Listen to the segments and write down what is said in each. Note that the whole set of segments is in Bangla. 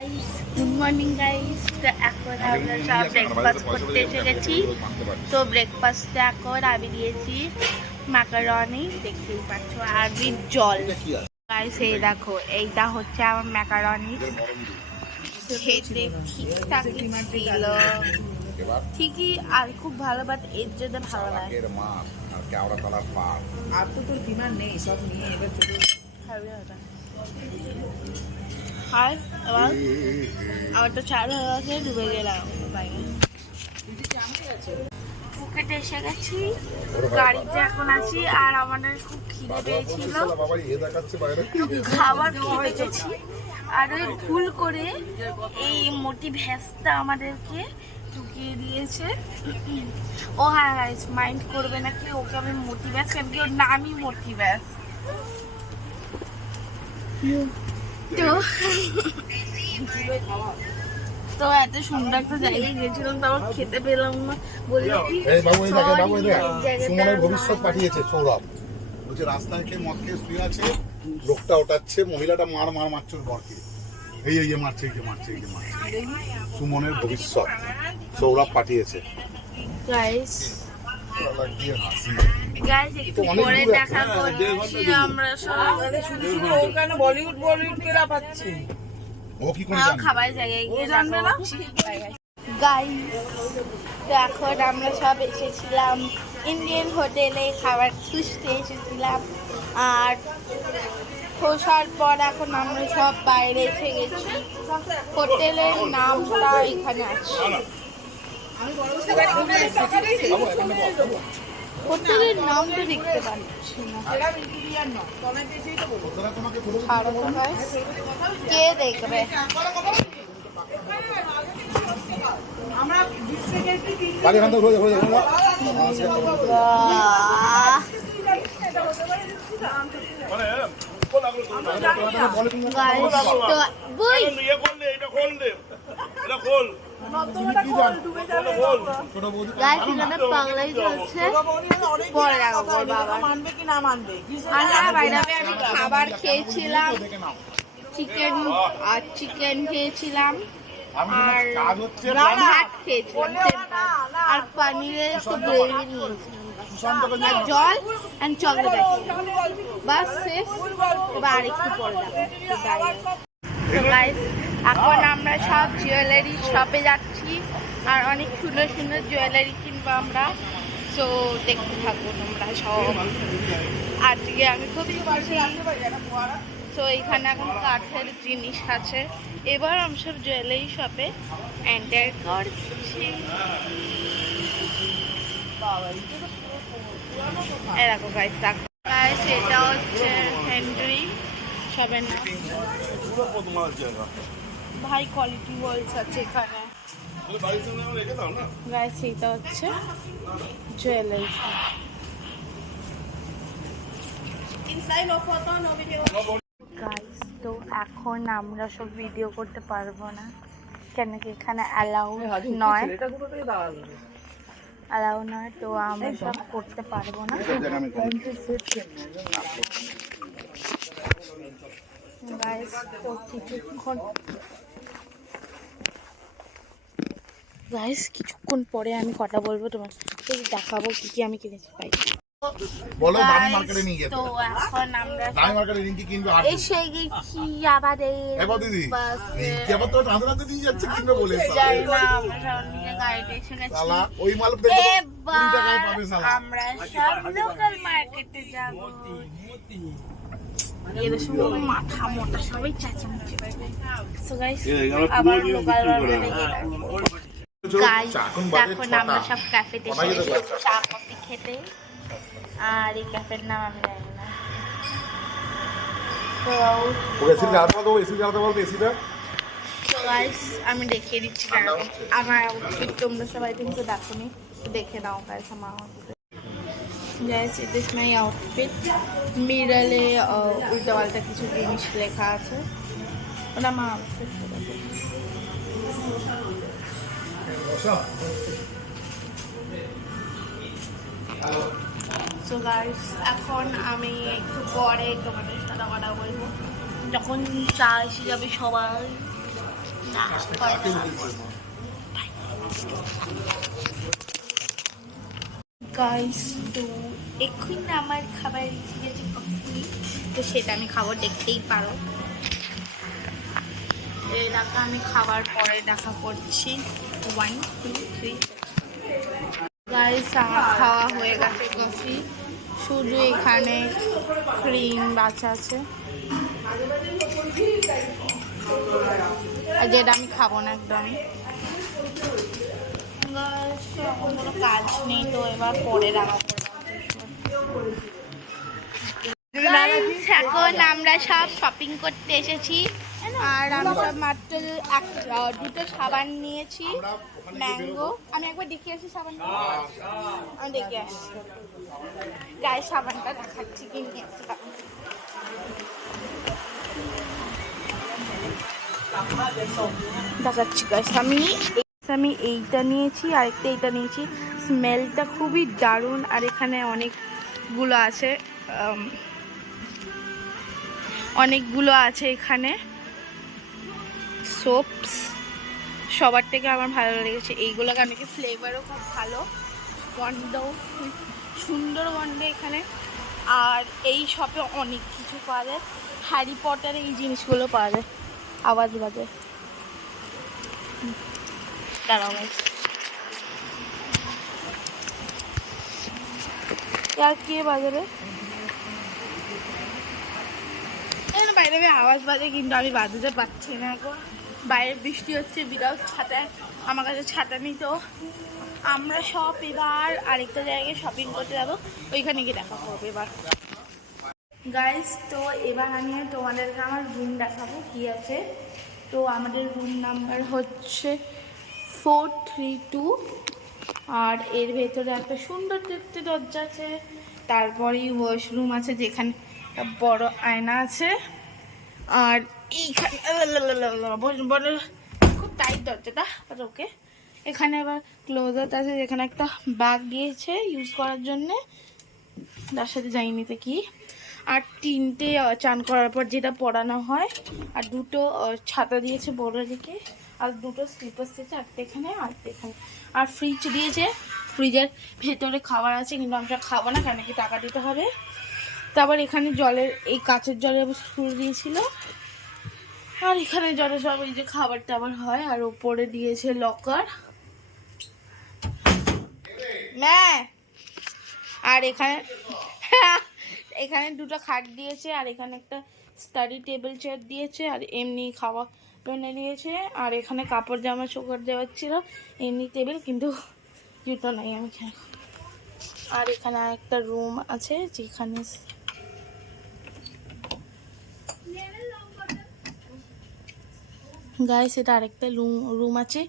Good morning guys. তো এখন আমরা সব ব্রেকফাস্ট করতে এসে গেছি। তো ব্রেকফাস্টে এখন আমি দিয়েছি ম্যাকারনি, দেখতেই পাচ্ছ, আর জল। গাইস এই দেখো, এইটা হচ্ছে আমার ম্যাকারনি। খেতে ঠিকঠাক ছিল, ঠিকই, আর খুব ভালো, বাট এর জন্য ভালো লাগে। আর তো তোর ডিমান্ড নেই, সব নিয়ে এবার চলে আর এবার আমার তো চার হয়ে গেছে, ডুবে গেলাম বাইরে। ফুকেটে এসে গেছি, গাড়িতে এখন আছি, আর আমাদের খুব খিদে পেয়েছিল, খাবার খেতে গেছি। আর ওই ভুল করে এই মোটি ভ্যাসটা আমাদেরকে ঢুকিয়ে দিয়েছে। ও হ্যাঁ গাইস, মাইন্ড করবে নাকি, ওকে আমি মোটি ভ্যাস, কেন কি ওর নামই মোটি ভ্যাস। তো এত সুন্দর একটা জায়গায় গেছিলাম, তো আবার খেতে পেলাম না। বললো কি সুমনের ভবিষ্যৎ পাঠিয়েছে সৌরভ, বলছে রাস্তায় খেয়ে মদ খেয়ে শুয়ে আছে, লোকটা ওঠাচ্ছে, মহিলাটা মারছে ওর বরকে, এই মারছে সুমনের ভবিষ্যৎ সৌরভ পাঠিয়েছে। গাইস একটু পরে দেখা করছি আমরা সব। ওখানে বলিউড কে লাপাচ্ছে, ও কি করে খাবার জায়গায় গিয়ে জানবে না। গাইস এখন আমরা সব এসেছিলাম ইন্ডিয়ান হোটেলে, খাবার খুঁজতে এসেছিলাম, আর খোঁজার পর এখন আমরা সব বাইরে এসে গেছি। হোটেলের নামটা এখানে আছে, হোটেলের নামটা দেখতে পাচ্ছি না। কে দেখবে? বাংলায় চলছে, পরে মানবে কি না মানবে। আর হ্যাঁ বাইরে আমি খাবার খেয়েছিলাম, চিকেন খেয়েছিলাম, আর ভাত খেয়েছিলাম, আর পনিরের একটু গ্রেভি নিয়েছিলাম, আর জল অ্যান্ড চকলেট আছে, বাস শেষ। এবার আরেকটু পরে গাইস এখন আমরা সব জুয়েলারি শপে যাচ্ছি, আর অনেক সুন্দর সুন্দর জুয়েলারি কিনবো আমরা। তো দেখতে থাকবো তোমরা সব। আজকে আমি খুব খুশি। তো এখানে এখন কাঠের জিনিস আছে, এবার আমি সব জুয়েলারি শপে এন্টার করছি। দেখো গাইস, গাইস এটা হচ্ছে হেনরি শপের নাম। ভাই কোয়ালিটি ওয়ালস আছে এখানে। গাইস এটা হচ্ছে জুয়েলারি শপ। গাইস তো এখন আমরা সব ভিডিও করতে পারবো না, কেন কি এখানে অ্যালাউ নয়, তো আমরা সব করতে পারবো না। গাইস তো কিছুক্ষণ পরে আমি কথা বলবো, তোমার দেখাবো কি আমি কিনেছি। পাই বলো দামি মার্কেটে নিয়ে যেতে। তো এখন আমরা দামি মার্কেটে রিঙ্কি কিনবে আর এসে গেছি আমাদের। এবার দিদি রিঙ্কি আবার তো টাঁদরাতে দিয়ে যাচ্ছে কিনবে বলে যাই না, আমরা সব নিয়ে গাড়িতে এসে গেছি। শালা ওই মাল দেখো 20 টাকায় এবার পাবে শালা। আমরা সব লোকাল মার্কেটে যাব। এদের সঙ্গে মাথা মোটা সবাই চেঁচামেচি করবে। সো গাইস আবার লোকাল মার্কেটে গেলাম। গাইস এখন আমরা সব ক্যাফেতে এসেছি চা কফি খেতে, আর এই ক্যাফের নাম আমি জানি না। তো এসি জ্বালাতে বলবো, এসি জ্বালাতে বলবো, এসিটা। তো গাইস আমি দেখিয়ে দিচ্ছি আমার আউটফিট, তোমরা সবাই কিন্তু দেখোনি, দেখে নাও গাইস আমার outfit. Guys it is my outfit. মিরলে উল্টো পাল্টা কিছু জিনিস লেখা আছে, ওটা আমার আউটফিট। সো গাইস এখন আমি একটু পরে তোমাদের সাথে কথা বলবো, যখন চা এসে যাবে সবাই। গাইস, তো এখন আমার খাবার এসে গেছে কফি, তো সেটা আমি খাবো, দেখতেই পারো। এই দেখা আমি খাবার পরে দেখা করছি। 1 2 3 গাইস, আমার খাওয়া হয়ে গেছে কফি, শুধু এখানে ক্রিম বাচ্চা আছে, আর যেটা আমি খাবো না একদমই। এখন কোনো কাজ নেই, তো এবার পরে রাখা এখন আমরা সব শপিং করতে এসেছি, আর আমি সব মাত্র দুটো সাবান নিয়েছি ম্যাঙ্গো। আমি একবার দেখে আসি সাবান, আমি দেখে আসছি গায়ে সাবানটা দেখাচ্ছি কি নিয়েছি। দেখাচ্ছি গাইস, আমি এইটা নিয়েছি, আরেকটা এইটা নিয়েছি। স্মেলটা খুবই দারুণ, আর এখানে অনেকগুলো আছে এখানে সোপস। সবার থেকে আমার ভালো লেগেছে এইগুলো, কারণ কি ফ্লেভারও খুব ভালো, গন্ধও সুন্দর গন্ধ এখানে। আর এই শপে অনেক কিছু পাওয়া যায়, হ্যারি পটারের এই জিনিসগুলো পাওয়া যায়। আওয়াজ বাজে, দাঁড়াও আর কে বাজারে বাইরে আওয়াজ বাজে, কিন্তু আমি বাজাতে পারছি না এখন। বাইরে বৃষ্টি হচ্ছে, বিরাট ছাতা, আমার কাছে ছাতা নেই। তো আমরা সব এবার আরেকটা জায়গায় শপিং করতে যাবো, ওইখানে গিয়ে দেখা করবো এবার গাইস। তো এবার আমি তোমাদেরকে আমার রুম দেখাবো কি আছে। তো আমাদের রুম নাম্বার হচ্ছে 432, আর এর ভেতরে একটা সুন্দর দেখতে দরজা আছে, তারপরেই ওয়াশরুম আছে যেখানে বড় আয়না আছে, আর এইখানে খুব টাইট দরজাটা, ওকে। এখানে আবার ক্লোজেট আছে, যেখানে একটা ব্যাগ দিয়েছে ইউজ করার জন্যে, তার সাথে যাইনিতে কি। আর 3টে চান করার পর যেটা পরানো হয়, আর 2টো ছাতা দিয়েছে বড় দিকে, আর 2টো স্লিপার্স দিয়েছে, একটা এখানে আর এখানে। আর ফ্রিজ দিয়েছে, ফ্রিজের ভেতরে খাবার আছে, কিন্তু আমরা খাবো না, কারণ কি টাকা দিতে হবে। তারপর এখানে জলের, এই কাঁচের জলের স্টুল দিয়েছিল, আর এখানে জলে সব এই যে খাবার টাবার হয়। আর ওপরে দিয়েছে লকার, আর এখানে 2টো খাট দিয়েছে, আর এখানে একটা স্টাডি টেবিল চেয়ার দিয়েছে, আর এমনি খাওয়া জন্য দিয়েছে। আর এখানে কাপড় জামা চোপড় দেওয়ার ছিল, এমনি টেবিল, কিন্তু জুতো নাই আমি খেয়ে। আর এখানে একটা রুম আছে, যেখানে গাইস এটা আরেকটা রুম আছে,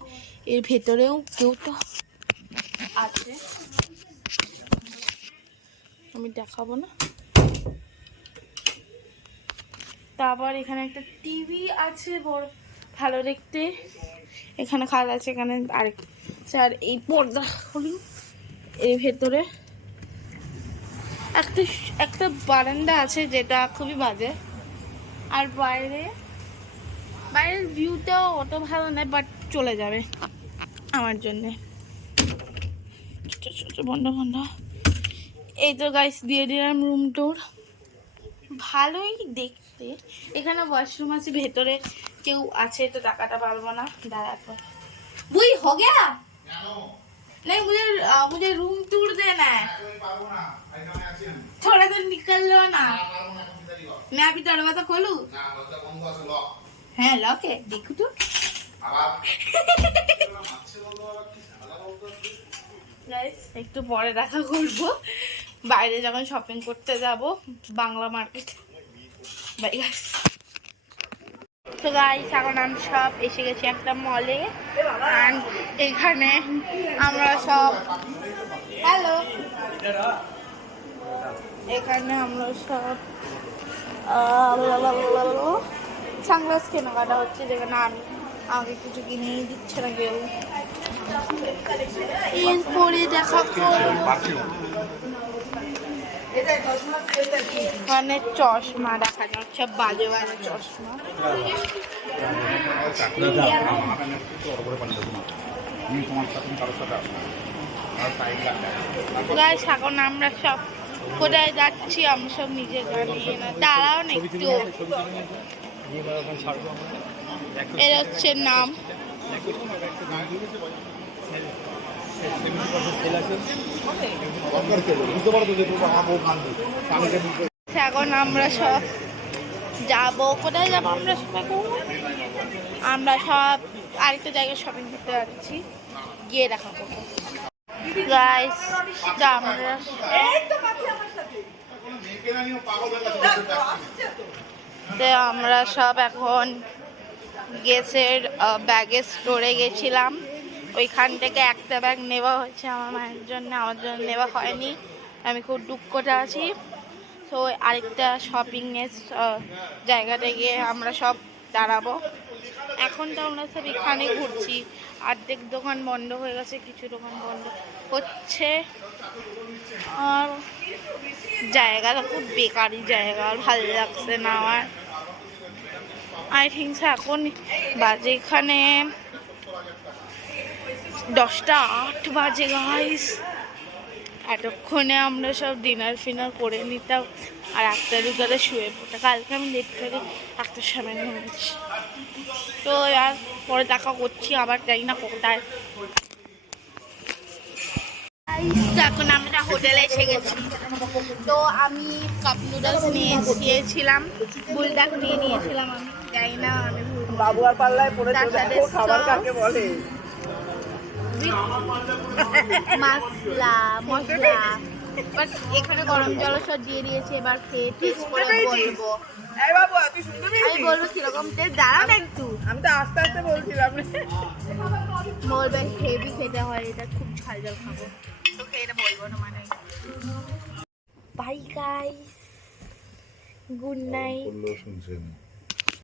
এর ভেতরেও কেউ তো আছে, আমি দেখাবো না। তারপর এখানে একটা টিভি আছে বড়, ভালো দেখতে। এখানে খাট আছে, এখানে আরেক, আর এই পর্দা এর ভেতরে একটা বারান্দা আছে, যেটা খুবই বাজে। আর বাইরের ভিউটাও অত ভালো নয়, বাট চলে যাবে আমার জন্যে। বন্ধ। এই তো গাইস দিয়ে দিলাম রুম টুর, ভালোই দেখতে। এখানে ওয়াশরুম আছে, ভেতরে কেউ আছে, তো টাকাটা পারবো না। দাঁড়া বুই हो गया नहीं, मुझे रूम टूर देना है, थोड़ा देर निकल लो ना। मैं अभी दरवाजा खोलू, হ্যাঁ লকে দেখো তো। একটু পরে দেখা করবো, বাইরে যখন শপিং করতে যাব বাংলা মার্কেট। Bye guys. তো গাইস এখন আমরা সব এসে গেছি একটা মলে, অ্যান্ড এখানে আমরা সব সানগ্লাস কেনাকাটা হচ্ছে, যেখানে আমাকে কিছু কিনেই দিচ্ছে না কেউ। এরপরে দেখা মানে চশমা দেখা যাচ্ছে, বাজে চশমা। গাইস এখন আমরা সব কোথায় যাচ্ছি আমরা সব নিজে জানি না, দাঁড়াও না একটু। এর হচ্ছে নাম, এখন আমরা সব যাবো, কোথায় যাবো আমরা সব এখন? আমরা সব আরেকটা জায়গায় শপিং করতে যাচ্ছি, গিয়ে দেখা করবো গাইস। আমরা আমরা সব এখন গ্যাসের ব্যাগের স্টোরে গেছিলাম, ওইখান থেকে একটা ব্যাগ নেওয়া হয়েছে আমার মায়ের জন্য, আমার জন্য নেওয়া হয়নি, আমি খুব দুঃখটা আছি। তো আরেকটা শপিংয়ের জায়গাতে গিয়ে আমরা সব দাঁড়াবো। এখন তো আমরা সব এখানে ঘুরছি, অর্ধেক দোকান বন্ধ হয়ে গেছে, কিছু দোকান বন্ধ হচ্ছে, আর জায়গাটা খুব বেকারি জায়গা, আর ভালো লাগছে না আমার। আই থিঙ্ক এখন বাজে এখানে 10:08 বাজে গাইস। এতক্ষণে আমরা সব ডিনার ফিনার করে নিতাম আর 1টা-2টাতে শুয়ে পড়তাম। কালকে আমি লেট করে 1টার সময় ঘুমিয়েছি। তো আর পরে দেখা করছি, আবার যাই না কোথায়। এখন আমরা হোটেলে এসে গেছি। তো আমি কাপ নুডলস নিয়েছিলাম, বুলডাক নিয়েছিলাম, আমি যাই না, আমি বাবু আর পাল্লায় পড়ে খাবার কাকে বলে। মশলা বাট এখানে গরম জল সব দিয়ে দিয়েছে, এবার খেয়ে টেস্ট করে বলবো। এই বাবু তুই শুনতে আমি পেয়েছিস? বলবো কিরকম টেস্ট, দাঁড়াও না একটু, আমি তো আস্তে আস্তে বলছিলাম। বলবে হেভি খেতে হয়, এটা খুব ঝাল ঝাল খাবো, তো খেয়ে এটা বলবো না মানে। Bye guys, good night. শুনছেন